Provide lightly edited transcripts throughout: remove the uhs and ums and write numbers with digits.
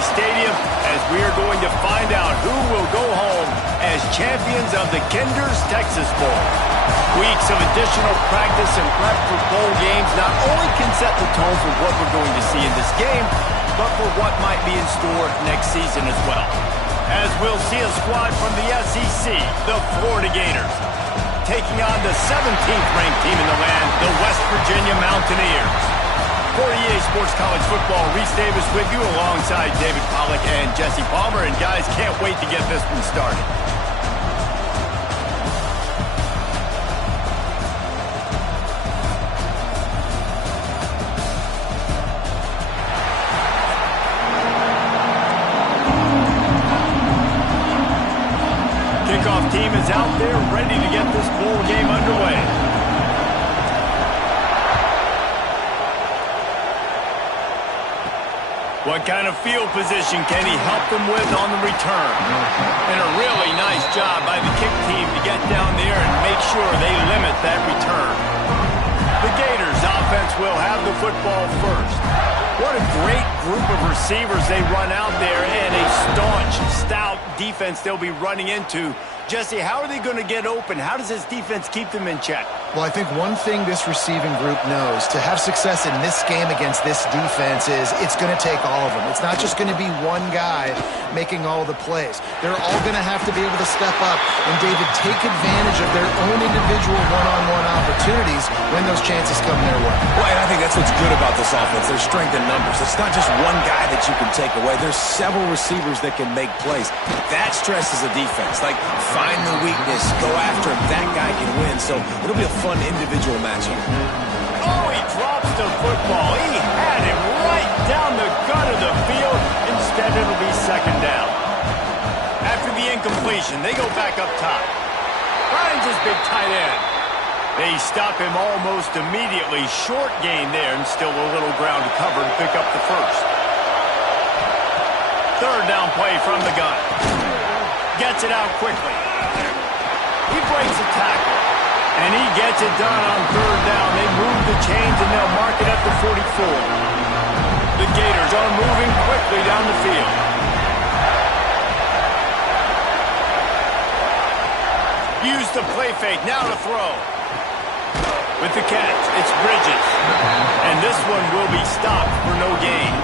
Stadium as we are going to find out who will go home as champions of the Kinder's Texas Bowl. Weeks of additional practice and prep for bowl games not only can set the tone for what we're going to see in this game, but for what might be in store next season as well. As we'll see a squad from the SEC, the Florida Gators, taking on the 17th ranked team in the land, the West Virginia Mountaineers. For EA Sports College Football, Reese Davis with you alongside David Pollack and Jesse Palmer. And guys, can't wait to get this one started. Kickoff team is out there ready to get this bowl game underway. What kind of field position can he help them with on the return? And a really nice job by the kick team to get down there and make sure they limit that return. The Gators offense will have the football first. What a great group of receivers they run out there, and a staunch, stout defense they'll be running into. Jesse, how are they going to get open? How does this defense keep them in check? Well, I think one thing this receiving group knows, to have success in this game against this defense, is it's going to take all of them. It's not just going to be one guy making all the plays. They're all going to have to be able to step up and, David, take advantage of their own individual one-on-one opportunities when those chances come their way. Well, and I think that's what's good about this offense. There's strength in numbers. It's not just one guy that you can take away. There's several receivers that can make plays. That stresses the defense. Like, find the weakness, go after him. That guy can win. So it'll be a fun individual matchup. Oh, he drops the football. He had him right down the gut of the field. Instead, it'll be second down. After the incompletion, they go back up top. Finds his big tight end. They stop him almost immediately. Short gain there, and still a little ground to cover to pick up the first. Third down play from the gun. Gets it out quickly. He breaks a tackle. And he gets it done on third down. They move the chains, and they'll mark it at the 44. The Gators are moving quickly down the field. Use the play fake. Now to throw. With the catch, it's Bridges. And this one will be stopped for no gain.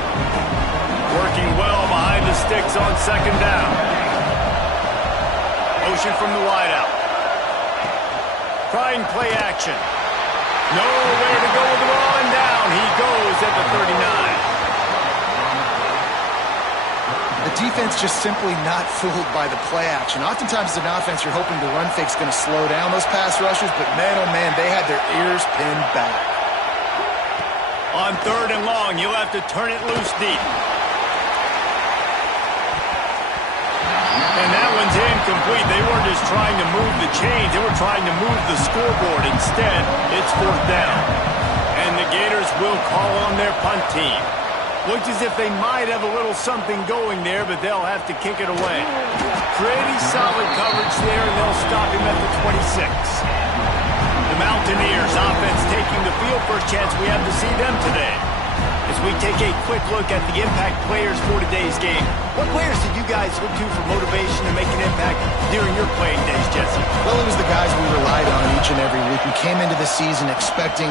Working well behind the sticks on second down. Motion from the wideout. Trying play action. Nowhere to go with the ball, and down he goes at the 39. The defense just simply not fooled by the play action. Oftentimes as an offense, you're hoping the run fake's going to slow down those pass rushers, but man, oh man, they had their ears pinned back. On third and long, you'll have to turn it loose deep. And that one's incomplete. They weren't just trying to move the chains. They were trying to move the scoreboard. Instead, it's fourth down. And the Gators will call on their punt team. Looks as if they might have a little something going there, but they'll have to kick it away. Pretty solid coverage there, and they'll stop him at the 26. The Mountaineers offense taking the field. First chance we have to see them today. As we take a quick look at the impact players for today's game, what players did you guys look to for motivation to make an impact during your playing days, Jesse? Well, it was the guys we relied on each and every week. We came into the season expecting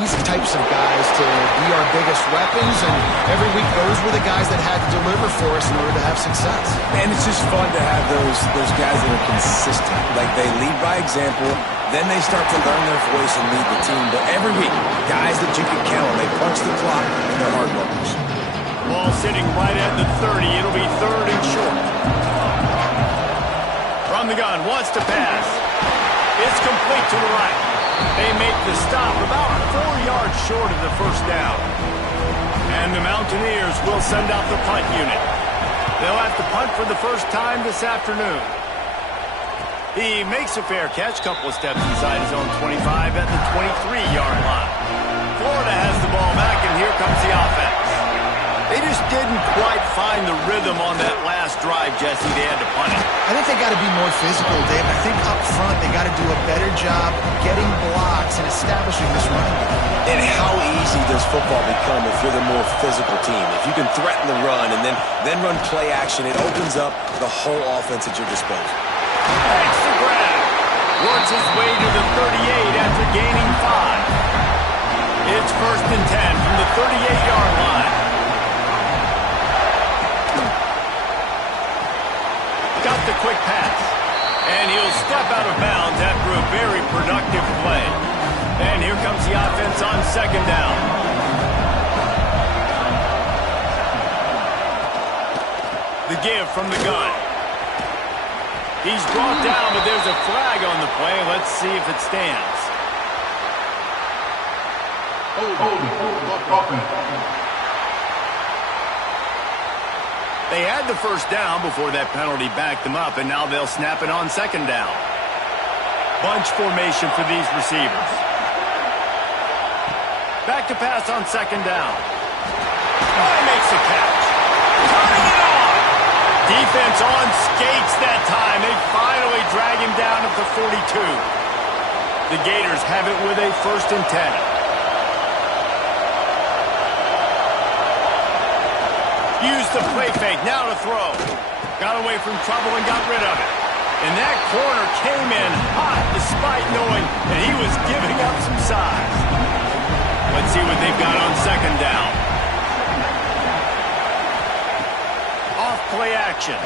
these types of guys to be our biggest weapons, and every week those were the guys that had to deliver for us in order to have success. And it's just fun to have those guys that are consistent. Like, they lead by example. Then they start to learn their voice and lead the team. But every week, guys that you can count on, they punch the clock, and they're hard workers. Ball sitting right at the 30. It'll be third and short. From the gun, wants to pass. It's complete to the right. They make the stop about 4 yards short of the first down. And the Mountaineers will send out the punt unit. They'll have to punt for the first time this afternoon. He makes a fair catch, couple of steps inside his own 25 at the 23-yard line. Florida has the ball back, and here comes the offense. They just didn't quite find the rhythm on that last drive, Jesse. They had to punt it. I think they got to be more physical, Dave. I think up front they got to do a better job getting blocks and establishing this running game. And how easy does football become if you're the more physical team? If you can threaten the run and then run play action, it opens up the whole offense at your disposal. Takes the grab. Works his way to the 38 after gaining 5. It's 1st and 10 from the 38-yard line. Got the quick pass. And he'll step out of bounds after a very productive play. And here comes the offense on 2nd down. The give from the gun. He's brought down, but there's a flag on the play. Let's see if it stands. They had the 1st down before that penalty backed them up, and now they'll snap it on 2nd down. Bunch formation for these receivers. Back to pass on 2nd down. Oh, he makes the catch. Tying it on. Defense on skates that time. They finally drag him down at the 42. The Gators have it with a 1st and 10. Used the play fake, now to throw. Got away from trouble and got rid of it. And that corner came in hot despite knowing that he was giving up some size. Let's see what they've got on 2nd down. Off play action.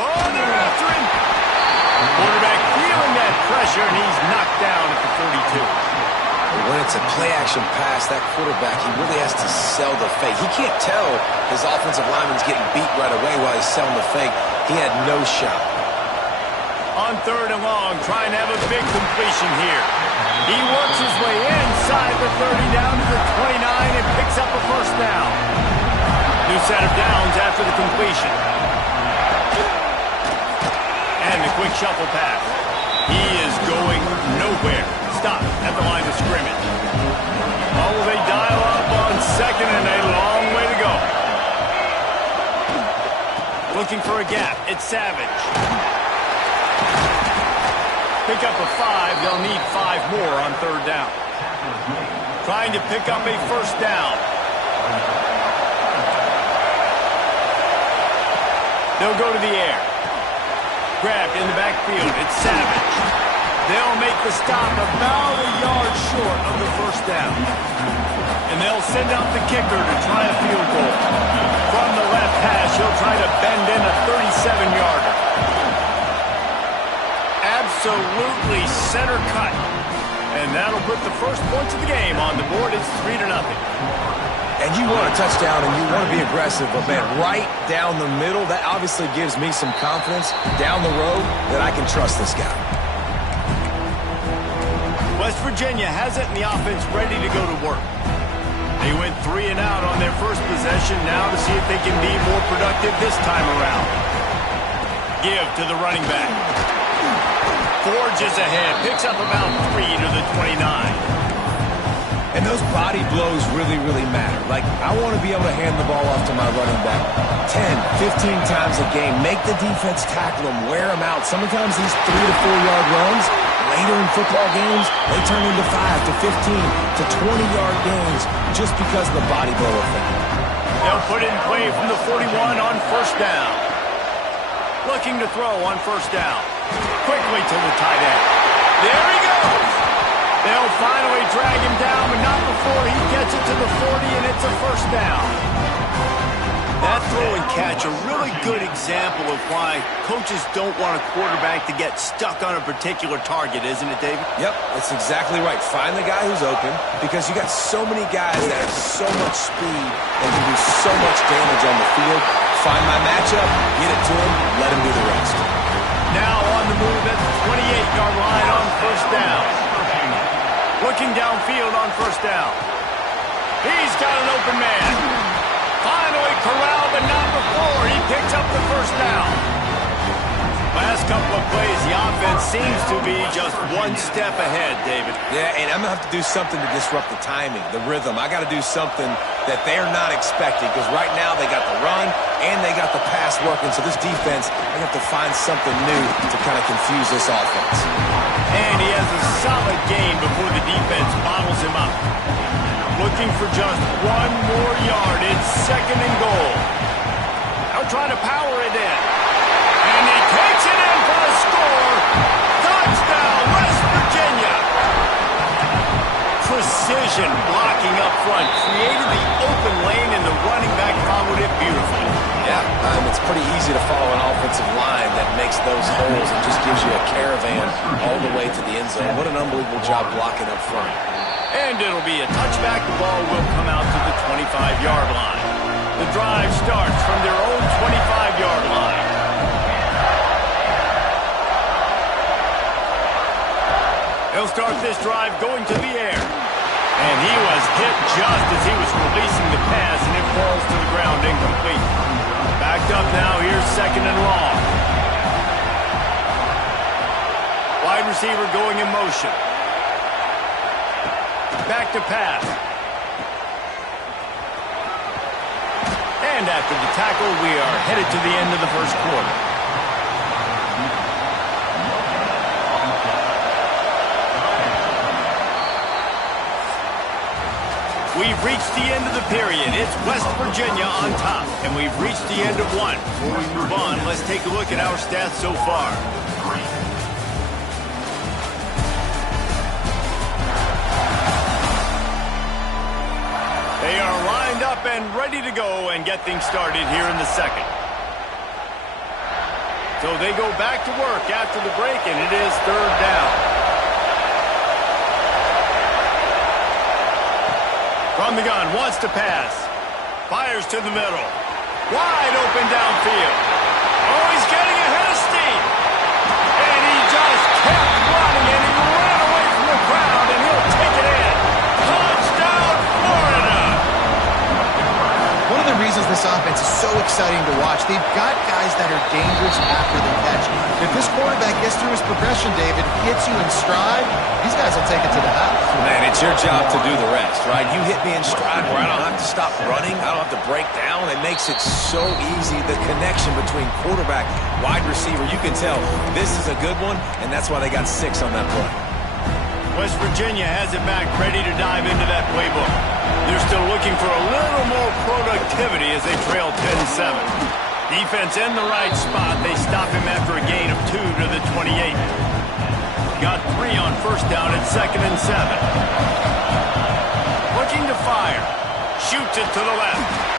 Oh, they're after him. Quarterback feeling that pressure, and he's knocked down at the 42. When it's a play-action pass, that quarterback, he really has to sell the fake. He can't tell his offensive lineman's getting beat right away while he's selling the fake. He had no shot. On 3rd and long, trying to have a big completion here. He works his way inside the 30 down to the 29 and picks up a 1st down. New set of downs after the completion. And the quick shuffle pass. He is going nowhere. Stop at the line of scrimmage. Oh, will they dial up on 2nd and a long way to go. Looking for a gap. It's Savage. Pick up a 5. They'll need 5 more on 3rd down. Trying to pick up a 1st down. They'll go to the air. Grabbed in the backfield. It's Savage. They'll make the stop about a yard short of the 1st down. And they'll send out the kicker to try a field goal. From the left hash, he'll try to bend in a 37-yarder. Absolutely center cut. And that'll put the first points of the game on the board. It's 3-0. And you want a touchdown and you want to be aggressive, but man, right down the middle, that obviously gives me some confidence down the road that I can trust this guy. West Virginia has it and the offense ready to go to work. They went 3 and out on their first possession, now to see if they can be more productive this time around. Give to the running back. Forges ahead, picks up about 3 to the 29. And those body blows really, really matter. Like, I want to be able to hand the ball off to my running back 10, 15 times a game. Make the defense tackle them, wear them out. Sometimes these 3 to 4 yard runs, later in football games, they turn into 5 to 15 to 20-yard gains just because of the body blow effect. They'll put it in play from the 41 on 1st down. Looking to throw on 1st down. Quickly to the tight end. There he goes. They'll finally drag him down, but not before he gets it to the 40, and it's a 1st down. That throw and catch, a really good example of why coaches don't want a quarterback to get stuck on a particular target, isn't it, David? Yep, that's exactly right. Find the guy who's open, because you got so many guys that have so much speed and can do so much damage on the field. Find my matchup, get it to him, let him do the rest. Now on the move at the 28-yard line on 1st down. Looking downfield on 1st down. He's got an open man. Finally corralled, but not before he picks up the 1st down. Last couple of plays, the offense seems to be just one step ahead, David. Yeah, and I'm going to have to do something to disrupt the timing, the rhythm. I got to do something that they're not expecting, because right now they got the run and they got the pass working. So this defense, they have to find something new to kind of confuse this offense. And he has a solid game before the defense bottles him up. Looking for just one more yard. It's 2nd and goal. They'll try to power it in. And he takes it in for the score. Touchdown, West Virginia. Precision blocking up front. Created the open lane, and the running back followed it beautifully. Yeah, it's pretty easy to follow an offensive line that makes those holes and just gives you a caravan all the way to the end zone. What an unbelievable job blocking up front. And it'll be a touchback. The ball will come out to the 25-yard line. The drive starts from their own 25-yard line. He'll start this drive going to the air. And he was hit just as he was releasing the pass, and it falls to the ground incomplete. Backed up now. Here's 2nd and long. Wide receiver going in motion. Back to pass. And after the tackle, we are headed to the end of the first quarter. We've reached the end of the period. It's West Virginia on top, and we've reached the end of one. Before we move on, let's take a look at our stats so far. They are lined up and ready to go and get things started here in the second. So they go back to work after the break, and it is 3rd down. From the gun, wants to pass. Fires to the middle. Wide open downfield. Oh, he's getting ahead of steam. And he just kept running, and he ran away from the crowd, and he'll take it in. Touchdown, Florida! One of the reasons this offense is so exciting to watch, they've got guys that are dangerous after the catch. If this quarterback gets through his progression, David, hits you in stride, these guys will take it to the house. Man, it's your job to do the rest, right? You hit me in stride where I don't have to stop running. I don't have to break down. It makes it so easy. The connection between quarterback, wide receiver, you can tell this is a good one, and that's why they got 6 on that play. West Virginia has it back, ready to dive into that playbook. They're still looking for a little more productivity as they trail 10-7. Defense in the right spot. They stop him after a gain of 2 to the 28. Got 3 on first down at 2nd and 7. Looking to fire. Shoots it to the left.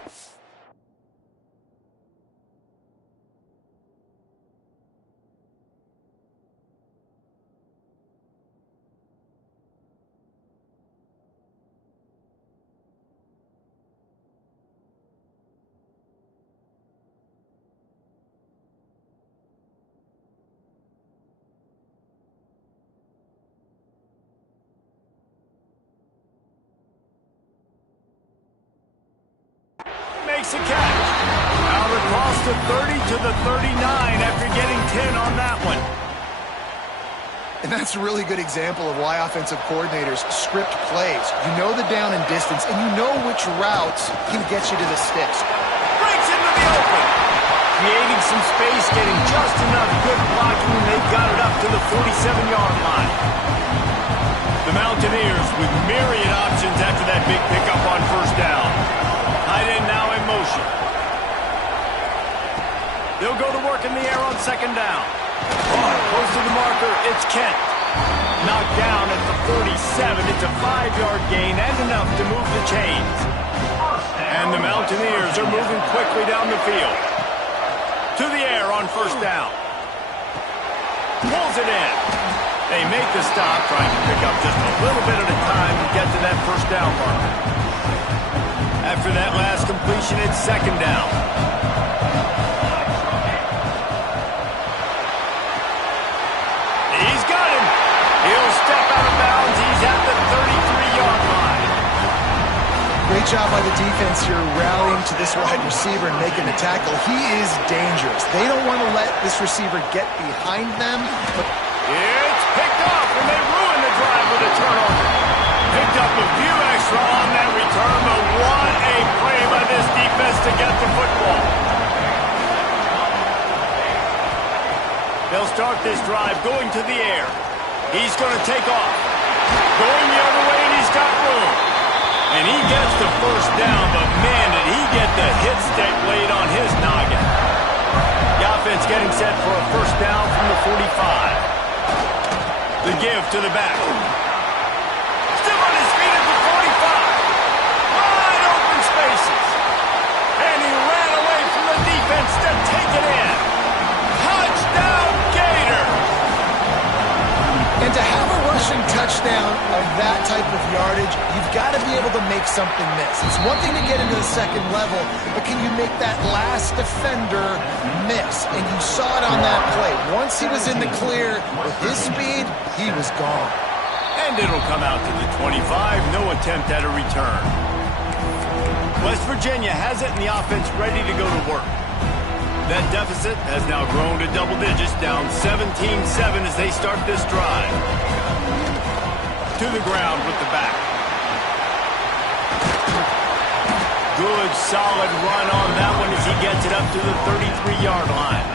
Makes a catch. Out across the 30 to the 39 after getting 10 on that one. And that's a really good example of why offensive coordinators script plays. You know the down and distance, and you know which routes can get you to the sticks. Breaks into the open. Creating some space, getting just enough good blocking, and they've got it up to the 47-yard line. The Mountaineers with myriad options after that big pickup on first down. Tight end now in motion. They'll go to work in the air on 2nd down. Close to the marker, it's Kent. Knocked down at the 47. It's a 5-yard gain and enough to move the chains. And the Mountaineers are moving quickly down the field. To the air on first down. Pulls it in. They make the stop, trying to pick up just a little bit at a time to get to that first down marker. After that last completion, it's 2nd down. He's got him. He'll step out of bounds. He's at the 33-yard line. Great job by the defense here, rallying to this wide receiver and making the tackle. He is dangerous. They don't want to let this receiver get behind them. But it's picked up, and they ruin the drive with a turnover. Picked up a few extra on that return, but what a play by this defense to get the football. They'll start this drive going to the air. He's going to take off. Going the other way, and he's got room. And he gets the first down, but man, did he get the hit stick laid on his noggin. The offense getting set for a first down from the 45. The give to the back. Still on his feet at the 45. Wide open spaces. And he ran away from the defense to take it in. Touchdown, Gator! And to have a rushing touchdown of that type of yardage, you've got to be able to make something miss. It's one thing to get into the second level, but can you make that last defender miss? And you saw it on that play. Once he was in the clear with his speed, he was gone. And it'll come out to the 25. No attempt at a return. West Virginia has it, and the offense ready to go to work. That deficit has now grown to double digits, down 17-7 as they start this drive. To the ground with the back. Good, solid run on that one as he gets it up to the 33-yard line.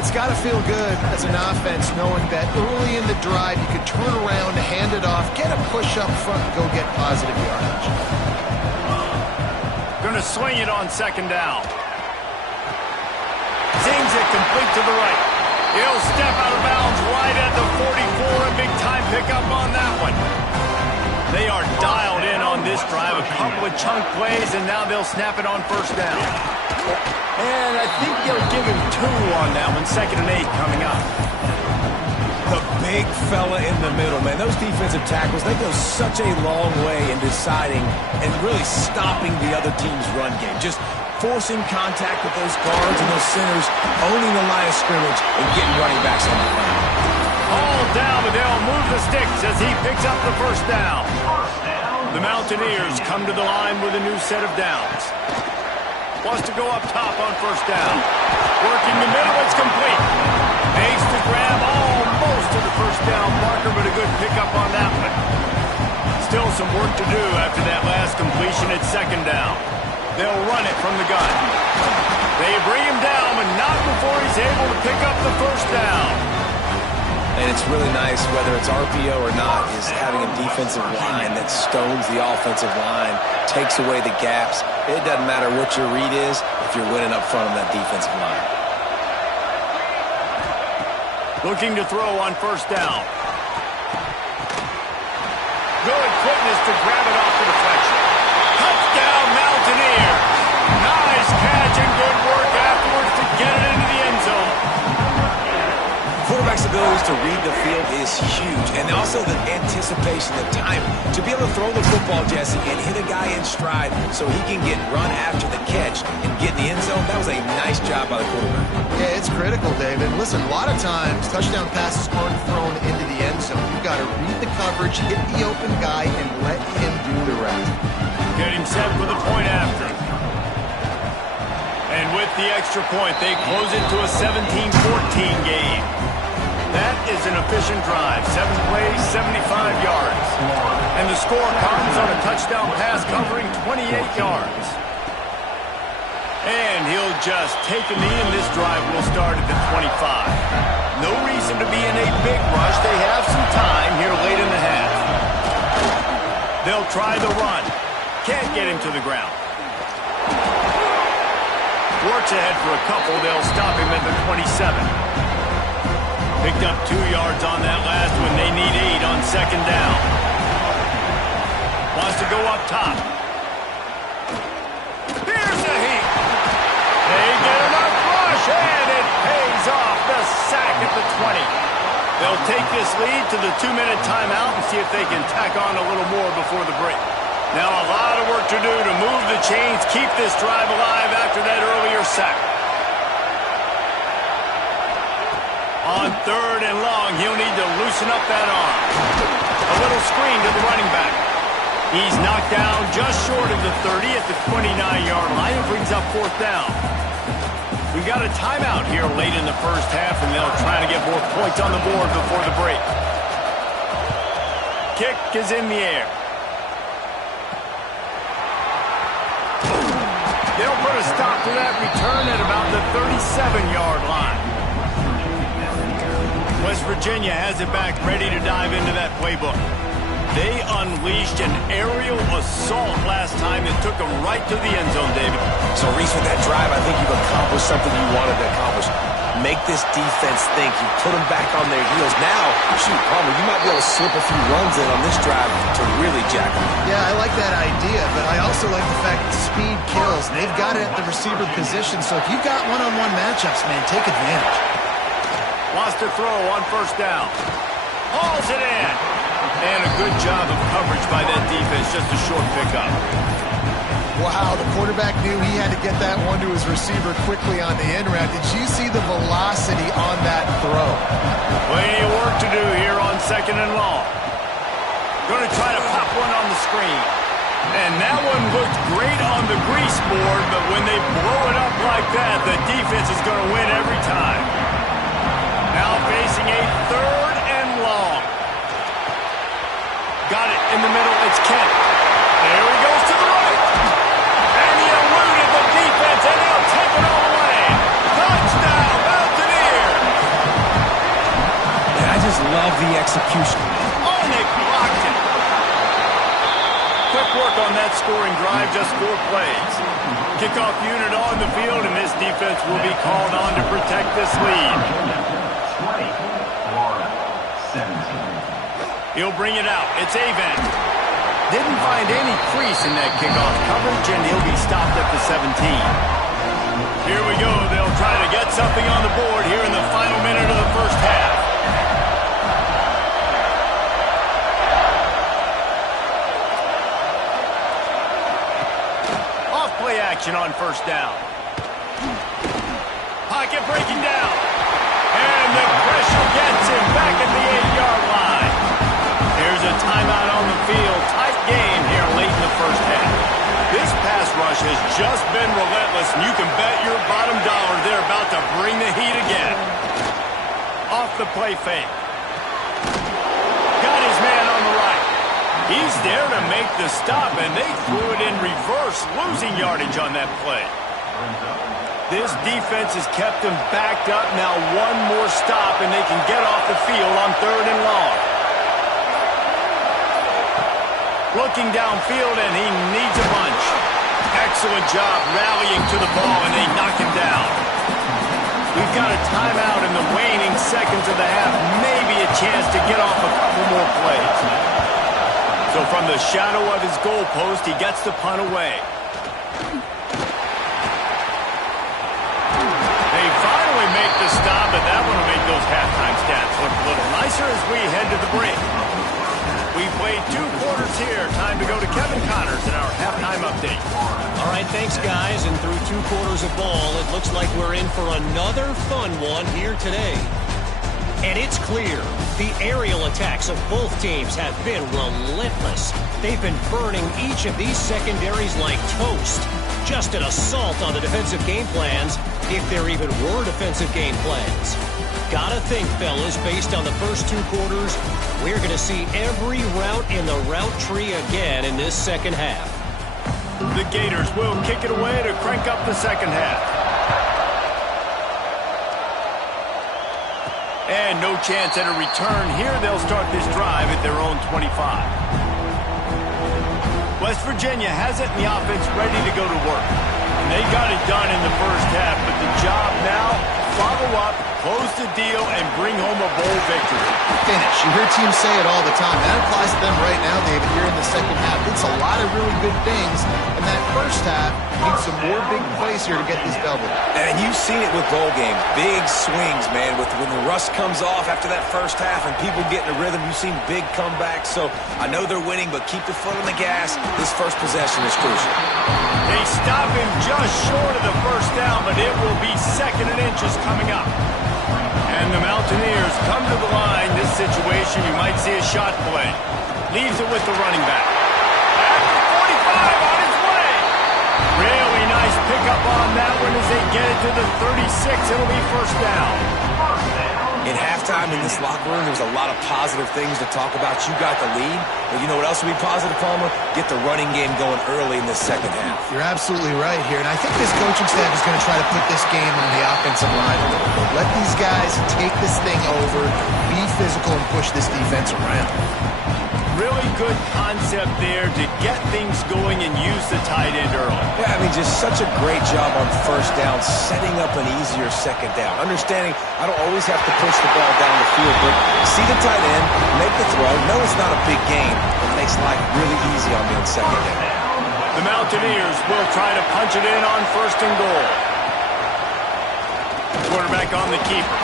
It's got to feel good as an offense knowing that early in the drive you could turn around, hand it off, get a push up front, and go get positive yardage. Going to swing it on second down. Zings it complete to the right. He'll step out of bounds right at the 44. A big-time pickup on that one. They are dialed in on this drive. A couple of chunk plays, and now they'll snap it on first down. And I think they'll give him 2 on that one. 2nd and 8 coming up. The big fella in the middle, man. Those defensive tackles, they go such a long way in deciding and really stopping the other team's run game. Just forcing contact with those guards and those centers, owning the line of scrimmage, and getting running backs on the ground. All down, but they'll move the sticks as he picks up the first down. The Mountaineers come to the line with a new set of downs. Wants to go up top on first down. Working the middle, it's complete. Makes the grab almost to the first down marker, but a good pickup on that one. Still some work to do after that last completion at second down. They'll run it from the gun. They bring him down, but not before he's able to pick up the first down. And it's really nice, whether it's RPO or not, is having a defensive line that stones the offensive line, takes away the gaps. It doesn't matter what your read is if you're winning up front on that defensive line. Looking to throw on first down. Good quickness to grab it off the deflection. Touchdown, Mountaineers. Nice catch and good work afterwards to get it into the end zone. Quarterback's abilities to read the field is huge, and also the anticipation, the time to be able to throw the football, Jesse, and hit a guy in stride so he can get run after the catch and get in the end zone. That was a nice job by the quarterback. Yeah, it's critical, David. Listen, a lot of times touchdown passes aren't thrown into the end zone. You've got to read the coverage, hit the open guy, and let him do the rest. Getting set for the point after. And with the extra point, they close it to a 17-14 game. That is an efficient drive. 7 plays, 75 yards. And the score comes on a touchdown pass covering 28 yards. And he'll just take a knee, and this drive will start at the 25. No reason to be in a big rush. They have some time here late in the half. They'll try the run. Can't get him to the ground. Works ahead for a couple. They'll stop him at the 27. Picked up 2 yards on that last one. They need 8 on second down. Wants to go up top. Here's a heat. They get enough rush, and it pays off. The sack at the 20. They'll take this lead to the 2-minute timeout and see if they can tack on a little more before the break. Now a lot of work to do to move the chains, keep this drive alive after that earlier sack. On 3rd and long, he'll need to loosen up that arm. A little screen to the running back. He's knocked down just short of the 30 at the 29-yard line and brings up 4th down. We got a timeout here late in the first half, and they'll try to get more points on the board before the break. Kick is in the air. They'll put a stop to that return at about the 37-yard line. West Virginia has it back, ready to dive into that playbook. They unleashed an aerial assault last time that took them right to the end zone, David. So, Reese, with that drive, I think you've accomplished something you wanted to accomplish. Make this defense think. You put them back on their heels. Now, shoot, Palmer, you might be able to slip a few runs in on this drive to really jack them. Yeah, I like that idea, but I also like the fact that speed kills. They've got it at the receiver position, so if you've got one-on-one matchups, man, take advantage. Wants to throw on 1st down. Hauls it in. And a good job of coverage by that defense, just a short pickup. Wow, the quarterback knew he had to get that one to his receiver quickly on the end route. Did you see the velocity on that throw? Plenty of work to do here on 2nd and long. Going to try to pop one on the screen. And that one looked great on the grease board, but when they blow it up like that, the defense is going to win every time. Now facing a 3rd and long. Got it in the middle. It's Kent. There he goes to the right. And he eluded the defense, and he'll take it all away. Touchdown, Mountaineers. And I just love the execution. Oh, and they blocked it. Quick work on that scoring drive, just 4 plays. Kickoff unit on the field, and this defense will be called on to protect this lead. 20, Florida, 17. He'll bring it out. It's Avent. Didn't find any crease in that kickoff coverage, and he'll be stopped at the 17. Here we go. They'll try to get something on the board here in the final minute of the first half. Off-play action on 1st down. Pocket breaking down. And the pressure gets him back at the 8-yard line. There's a timeout on the field. Tight game here late in the first half. This pass rush has just been relentless, and you can bet your bottom dollar they're about to bring the heat again. Off the play fake. Got his man on the right. He's there to make the stop, and they threw it in reverse, losing yardage on that play. This defense has kept them backed up. Now one more stop, and they can get off the field on 3rd and long. Looking downfield, and he needs a bunch. Excellent job rallying to the ball, and they knock him down. We've got a timeout in the waning seconds of the half. Maybe a chance to get off a couple more plays. So from the shadow of his goalpost, he gets the punt away. They finally make the stop, and that one will make those halftime stats look a little nicer as we head to the break. We played 2 quarters here. Time to go to Kevin Connors in our halftime update. All right, thanks, guys. And through 2 quarters of ball, it looks like we're in for another fun one here today. And it's clear the aerial attacks of both teams have been relentless. They've been burning each of these secondaries like toast. Just an assault on the defensive game plans, if there even were defensive game plans. Gotta think, fellas, based on the first 2 quarters, we're going to see every route in the route tree again in this second half. The Gators will kick it away to crank up the second half. And no chance at a return here. They'll start this drive at their own 25. West Virginia has it, and the offense ready to go to work. And they got it done in the first half, but the job now, follow up, close the deal, and bring home a bowl victory. Finish. You hear teams say it all the time. That applies to them right now, David, here in the second half. It's a lot of really good things. And that first half needs some more big plays here to get this double. And you've seen it with bowl games. Big swings, man. When the rust comes off after that first half and people get in a rhythm, you've seen big comebacks. So I know they're winning, but keep the foot on the gas. This first possession is crucial. They stop him just short of the first down, but it will be 2nd and inches coming up. And the Mountaineers come to the line. This situation, you might see a shot play. Leaves it with the running back. drive on its way. Really nice pickup on that one as they get it to the 36. It'll be first down. In halftime in this locker room, there was a lot of positive things to talk about. You got the lead. But you know what else would be positive, Palmer? Get the running game going early in the second half. You're absolutely right here, and I think this coaching staff is going to try to put this game on the offensive line a little bit. Let these guys take this thing over, be physical, and push this defense around. Really good concept there to get things going and use the tight end early. Yeah, I mean, just such a great job on first down, setting up an easier second down. Understanding I don't always have to push the ball down the field, but see the tight end, make the throw. No, it's not a big gain, but it makes life really easy on me on second down. The Mountaineers will try to punch it in on first and goal. Quarterback on the keeper.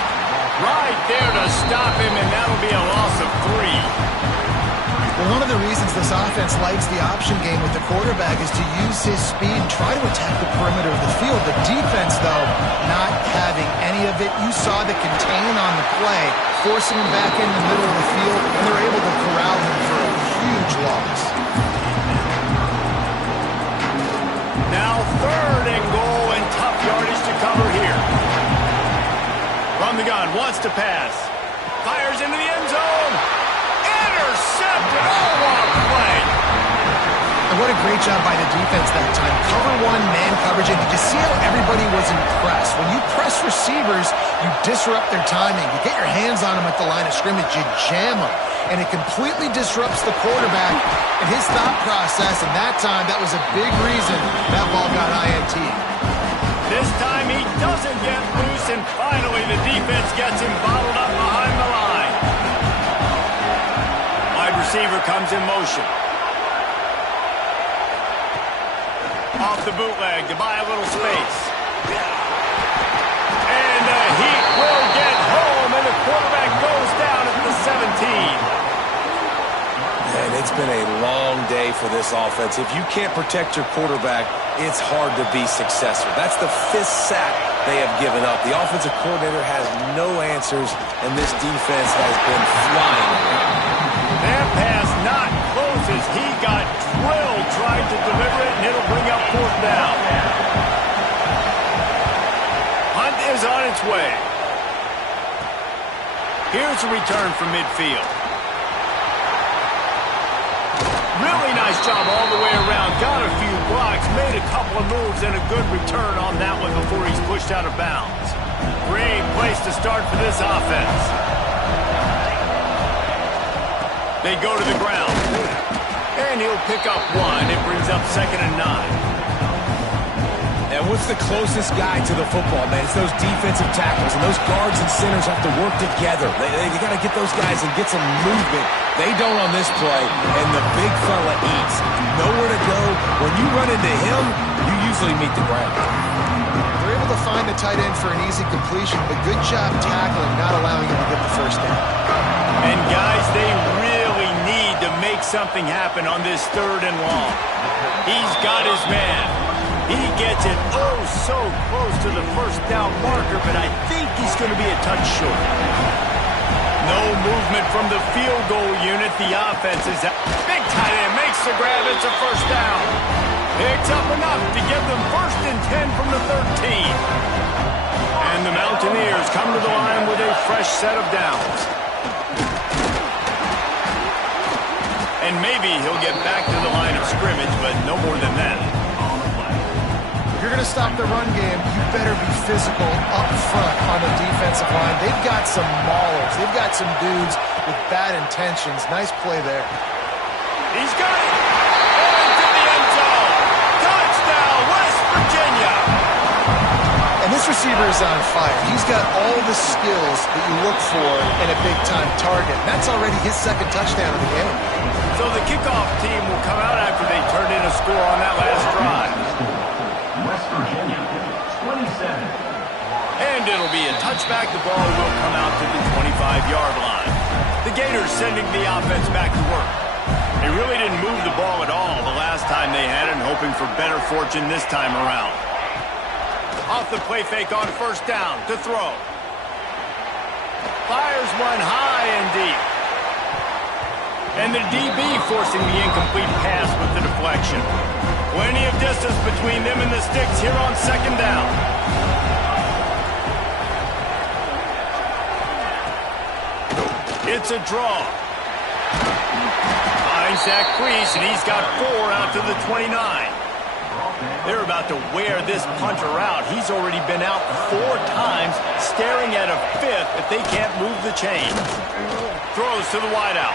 Right there to stop him, and that'll be a loss of 3. Well, one of the reasons this offense likes the option game with the quarterback is to use his speed and try to attack the perimeter of the field. The defense, though, not having any of it. You saw the contain on the play, forcing him back in the middle of the field, and they're able to corral him for a huge loss. Now third and goal, and tough yardage to cover here. From the gun, wants to pass. Fires into the end zone. Intercepted. Oh, what a play. And what a great job by the defense that time. Cover one, man coverage, and did you see how everybody was impressed? When you press receivers, you disrupt their timing. You get your hands on them at the line of scrimmage, you jam them. And it completely disrupts the quarterback and his thought process, and that time, that was a big reason that ball got INT. This time he doesn't get loose, and finally the defense gets him bottled up behind the line. Wide receiver comes in motion. Off the bootleg to buy a little space. And the Heat will get home, and the quarterback goes down at the 17. And it's been a long day for this offense. If you can't protect your quarterback, it's hard to be successful. That's the 5th sack they have given up. The offensive coordinator has no answers, and this defense has been flying. That pass not close as he got drilled trying to deliver it, and it'll bring up fourth down. Hunt is on its way. Here's a return from midfield. Really nice job all the way around. Got a few blocks, made a couple of moves, and a good return on that one before he's pushed out of bounds. Great place to start for this offense. They go to the ground. And he'll pick up one. It brings up 2nd and 9. And what's the closest guy to the football, man? It's those defensive tackles, and those guards and centers have to work together. They got to get those guys and get some movement. They don't on this play, and the big fella eats. Nowhere to go. When you run into him, you usually meet the ground. They're able to find the tight end for an easy completion, but good job tackling, not allowing him to get the first down. And guys, they really need to make something happen on this 3rd and long. He's got his man. He gets it so close to the first down marker, but I think he's going to be a touch short. No movement from the field goal unit. The offense is out. Big tight end makes the grab. It's a first down. Picks up enough to get them 1st and 10 from the 13. And the Mountaineers come to the line with a fresh set of downs. And maybe he'll get back to the line of scrimmage, but no more than that. If you're going to stop the run game, you better be physical up front on the defensive line. They've got some maulers. They've got some dudes with bad intentions. Nice play there. He's got it. Into the end zone. Touchdown, West Virginia. And this receiver is on fire. He's got all the skills that you look for in a big-time target. That's already his 2nd touchdown of the game. So the kickoff team will come out after they turn in a score on that last drive. West Virginia, 27. And it'll be a touchback. The ball will come out to the 25-yard line. The Gators sending the offense back to work. They really didn't move the ball at all the last time they had it, and hoping for better fortune this time around. Off the play fake on first down to throw. Fires one high and deep. And the DB forcing the incomplete pass with the deflection. Plenty of distance between them and the sticks here on second down. It's a draw. Finds that crease, and he's got 4 out to the 29. They're about to wear this punter out. He's already been out 4 times, staring at a 5th if they can't move the chain. Throws to the wideout.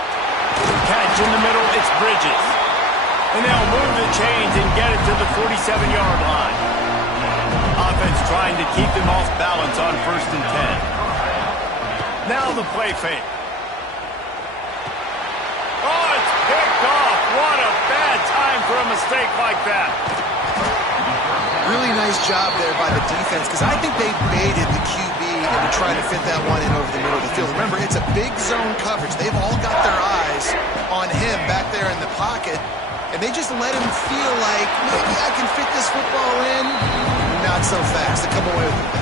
Catch in the middle, it's Bridges. And they'll move the chains and get it to the 47-yard line. Offense trying to keep them off balance on 1st and 10. Now the play fake. Oh, it's picked off. What a bad time for a mistake like that. Really nice job there by the defense, because I think they baited the QB into trying to fit that one in over the middle of the field. Remember, it's a big zone coverage. They've all got their eyes on him back there in the pocket, and they just let him feel like, maybe I can fit this football in. Not so fast. They come away with it.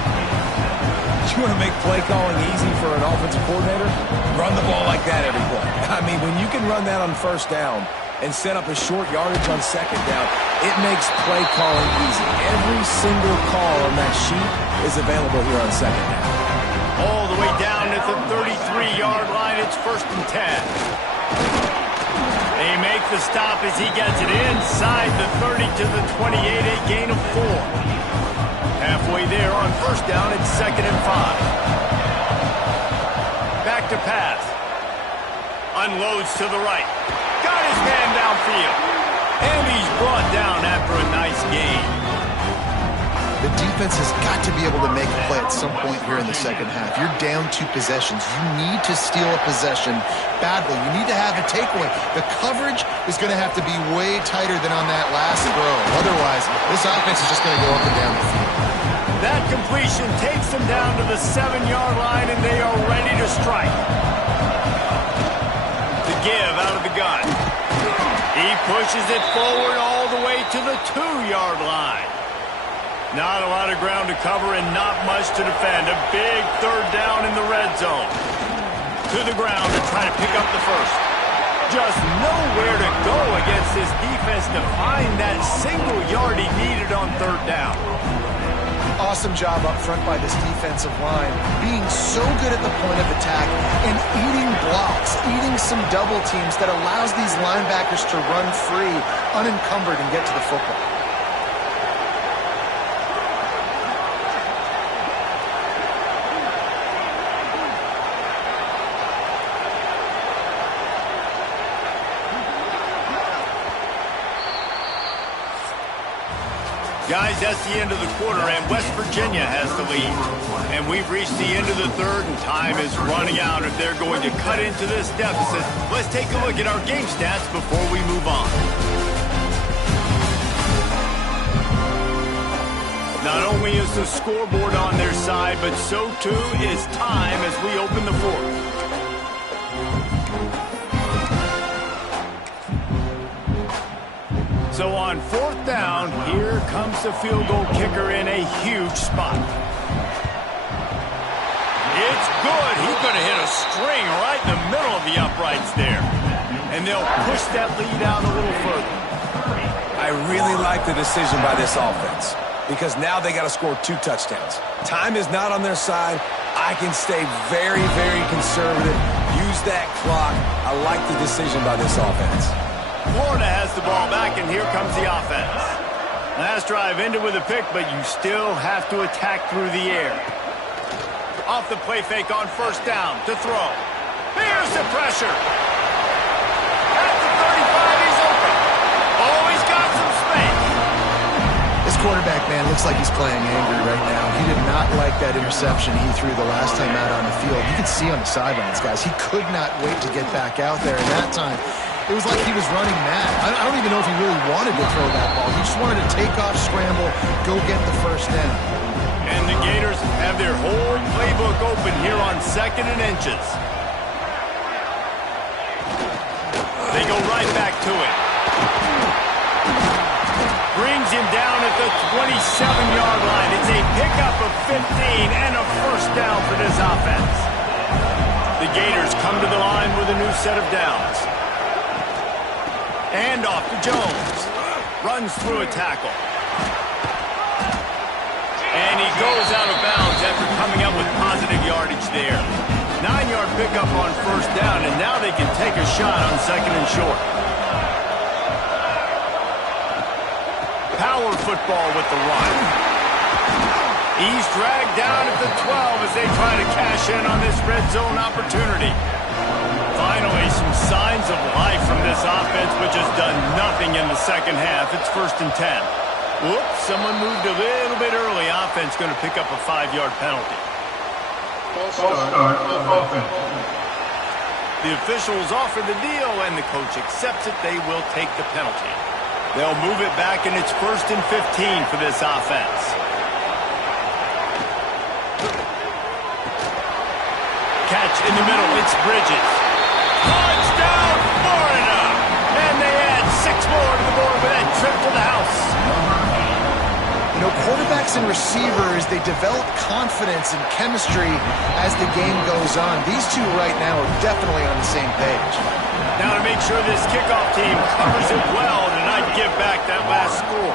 You want to make play calling easy for an offensive coordinator? Run the ball like that every play. I mean, when you can run that on 1st down and set up a short yardage on 2nd down, it makes play calling easy. Every single call on that sheet is available here on 2nd down. All the way down at the 33-yard line, it's 1st and 10. They make the stop as he gets it inside the 30 to the 28, a gain of 4. Halfway there on 1st down, it's 2nd and 5. Back to pass. Unloads to the right. Got his man downfield. And he's brought down after a nice gain. The defense has got to be able to make a play at some point here in the 2nd half. You're down 2 possessions. You need to steal a possession badly. You need to have a takeaway. The coverage is going to have to be way tighter than on that last throw. Otherwise, this offense is just going to go up and down the field. That completion takes them down to the 7-yard line, and they are ready to strike. The give out of the gun. He pushes it forward all the way to the 2-yard line. Not a lot of ground to cover and not much to defend. A big 3rd down in the red zone. To the ground to try to pick up the 1st. Just nowhere to go against this defense to find that single yard he needed on 3rd down. Awesome job up front by this defensive line, being so good at the point of attack and eating blocks, eating some double teams that allows these linebackers to run free, unencumbered, and get to the football. Guys, that's the end of the quarter, and West Virginia has the lead. And we've reached the end of the 3rd, and time is running out if they're going to cut into this deficit. Let's take a look at our game stats before we move on. Not only is the scoreboard on their side, but so too is time as we open the 4th. So on 4th down, here comes the field goal kicker in a huge spot. It's good. He could have hit a string right in the middle of the uprights there. And they'll push that lead out a little further. I really like the decision by this offense, because now they got to score 2 touchdowns. Time is not on their side. I can stay very, very conservative. Use that clock. I like the decision by this offense. Florida has the ball back, and here comes the offense. Last drive ended with a pick, but you still have to attack through the air. Off the play fake on 1st down to throw. Here's the pressure. At the 35, he's open. Oh, he's got some space. This quarterback, man, looks like he's playing angry right now. He did not like that interception he threw the last time out on the field. You can see on the sidelines, guys, he could not wait to get back out there, and that time it was like he was running mad. I don't even know if he really wanted to throw that ball. He just wanted to take off, scramble, go get the 1st down. And the Gators have their whole playbook open here on 2nd and inches. They go right back to it. Brings him down at the 27-yard line. It's a pickup of 15 and a 1st down for this offense. The Gators come to the line with a new set of downs. And off to Jones. Runs through a tackle. And he goes out of bounds after coming up with positive yardage there. 9-yard pickup on first down, and now they can take a shot on second and short. Power football with the run. He's dragged down at the 12 as they try to cash in on this red zone opportunity. Finally, some signs of life from this offense, which has done nothing in the second half. It's 1st and 10. Whoops, someone moved a little bit early. Offense going to pick up a 5-yard penalty. The officials offer the deal, and the coach accepts it. They will take the penalty. They'll move it back, and it's 1st and 15 for this offense. Catch in the middle. It's Bridges. Touchdown, Florida! And they add 6 more to the board with that trip to the house. You know, quarterbacks and receivers, they develop confidence and chemistry as the game goes on. These two right now are definitely on the same page. Now to make sure this kickoff team covers it well to not give back that last score.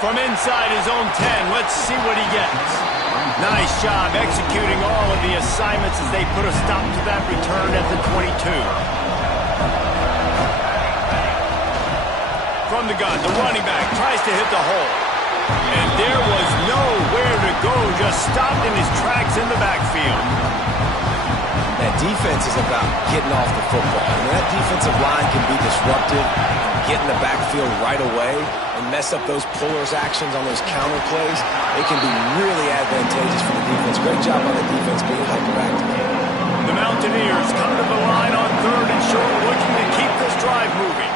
From inside his own 10, let's see what he gets. Nice job executing all of the assignments as they put a stop to that return at the 22. From the gun, the running back tries to hit the hole. And there was nowhere to go, just stopped in his tracks in the backfield. That defense is about getting off the football. And that defensive line can be disruptive, get in the backfield right away, and mess up those pullers actions on those counter plays. It can be really advantageous for the defense. Great job on the defense being hyperactive. The Mountaineers come to the line on 3rd and short, looking to keep this drive moving.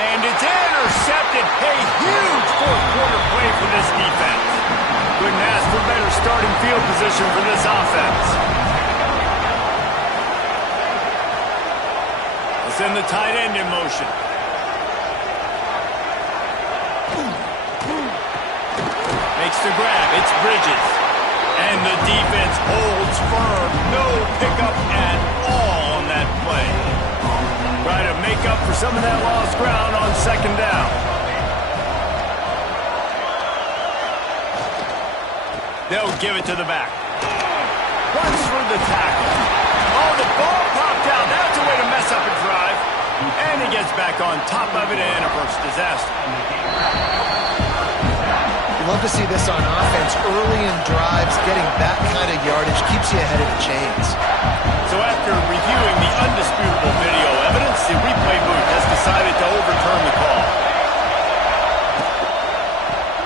And it's intercepted. A huge 4th-quarter play for this defense. Couldn't ask for better starting field position for this offense. Let's send the tight end in motion. Makes the grab. It's Bridges. And the defense holds firm. No pickup at all on that play. Try to make up for some of that lost ground on 2nd down. They'll give it to the back. Runs through the tackle. Oh, the ball popped out. That's a way to mess up a drive. And he gets back on top of it, and a first disaster. You love to see this on offense. Early in drives, getting that kind of yardage keeps you ahead of the chains. So after reviewing the undisputable video evidence, the replay booth has decided to overturn the call.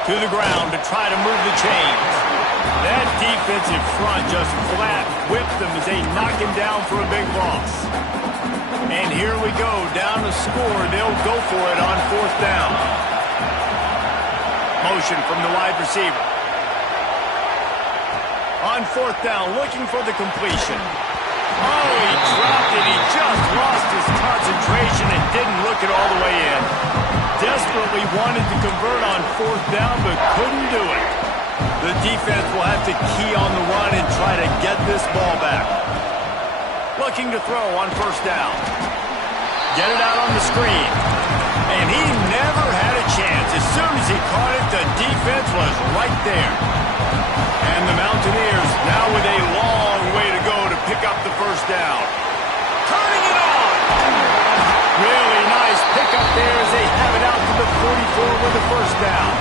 To the ground to try to move the chains. That defensive front just flat whipped them as they knock him down for a big loss. And here we go, down to score. They'll go for it on 4th down. Motion from the wide receiver. On 4th down, looking for the completion. Oh, he dropped it. He just lost his concentration and didn't look it all the way in. Desperately wanted to convert on 4th down, but couldn't do it. The defense will have to key on the run and try to get this ball back. Looking to throw on 1st down. Get it out on the screen. And he never had a chance. As soon as he caught it, the defense was right there. And the Mountaineers now with a long way to go to pick up the 1st down. Turning it on! Really nice pickup there as they have it out to the 44 with the 1st down.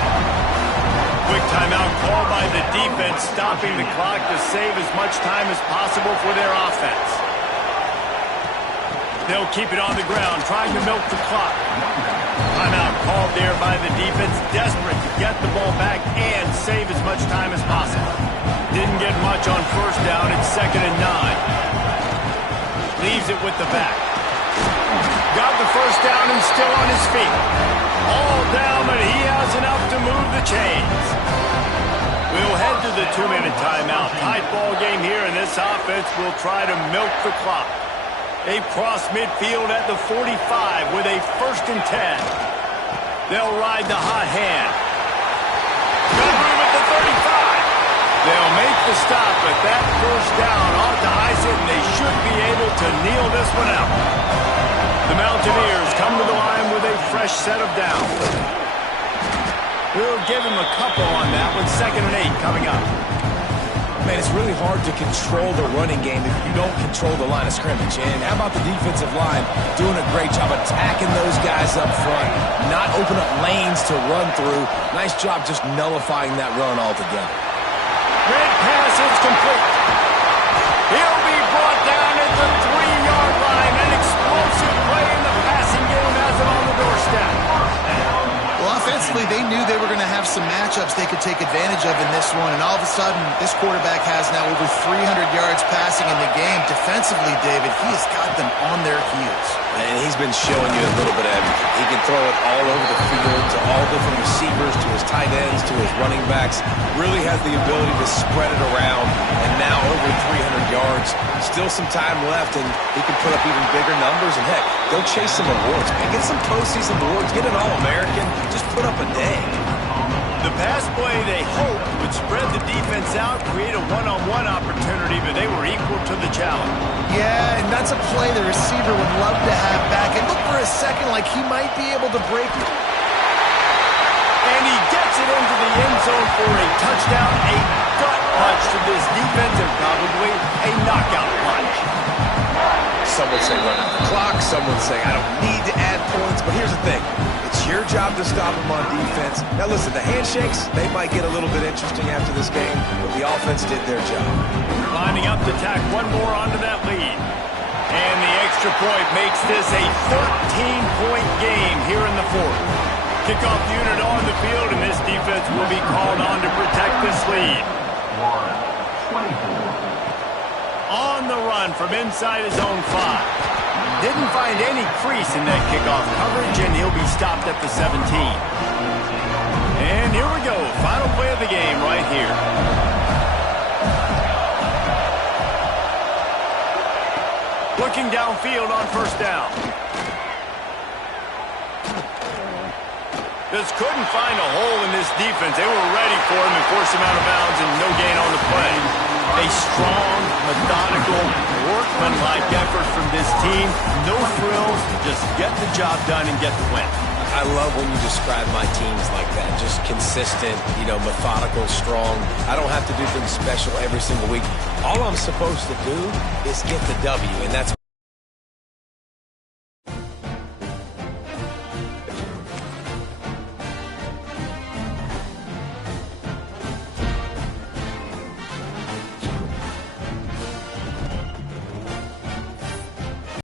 Quick timeout called by the defense, stopping the clock to save as much time as possible for their offense. They'll keep it on the ground, trying to milk the clock. Timeout called there by the defense, desperate to get the ball back and save as much time as possible. Didn't get much on 1st down. It's 2nd and 9. Leaves it with the back. Got the 1st down and still on his feet. All down, but he has enough to move the chains. We'll head to the 2-minute timeout. Tight ball game here, and this offense will try to milk the clock. They cross midfield at the 45 with a 1st and 10. They'll ride the hot hand. Good room at the 35. They'll make the stop, but that first down ought to ice it, and they should be able to kneel this one out. The Mountaineers come to the line with a fresh set of downs. We'll give him a couple on that one. 2nd and 8 coming up. Man, it's really hard to control the running game if you don't control the line of scrimmage. And how about the defensive line doing a great job attacking those guys up front, not open up lanes to run through. Nice job just nullifying that run altogether. Red pass is complete. He'll be brought down at the 3-yard line. An explosive play in the passing game has it on the doorstep. Well, offensively, they knew they were going to have some matchups they could take advantage of in this one, and all of a sudden, this quarterback has now over 300 yards passing in the game. Defensively, David, he has got them on their heels. And he's been showing you a little bit of everything. He can throw it all over the field to all different receivers, to his tight ends, to his running backs. Really has the ability to spread it around, and now over 300 yards. Still some time left, and he can put up even bigger numbers. And heck, go chase some awards, man. Get some postseason awards. Get an All-American. Just put up a day. The pass play they hoped would spread the defense out, create a one-on-one opportunity, but they were equal to the challenge. Yeah, and that's a play the receiver would love to have back. It looked for a second like he might be able to break it. And he gets it into the end zone for a touchdown, a gut punch to this defense, and probably a knockout punch. Some would say run out the clock. Some would say I don't need to add points. But here's the thing. It's your job to stop them on defense. Now, listen, the handshakes, they might get a little bit interesting after this game, but the offense did their job. Lining up to tack one more onto that lead. And the extra point makes this a 13-point game here in the 4th. Kickoff unit on the field, and this defense will be called on to protect this lead. 24. On the run from inside his own 5. Didn't find any crease in that kickoff coverage, and he'll be stopped at the 17. And here we go. Final play of the game right here. Looking downfield on 1st down. Just couldn't find a hole in this defense. They were ready for him and forced him out of bounds, and no gain on the play. A strong, methodical, workmanlike effort from this team. No frills, just get the job done and get the win. I love when you describe my teams like that. Just consistent, methodical, strong. I don't have to do things special every single week. All I'm supposed to do is get the W, and that's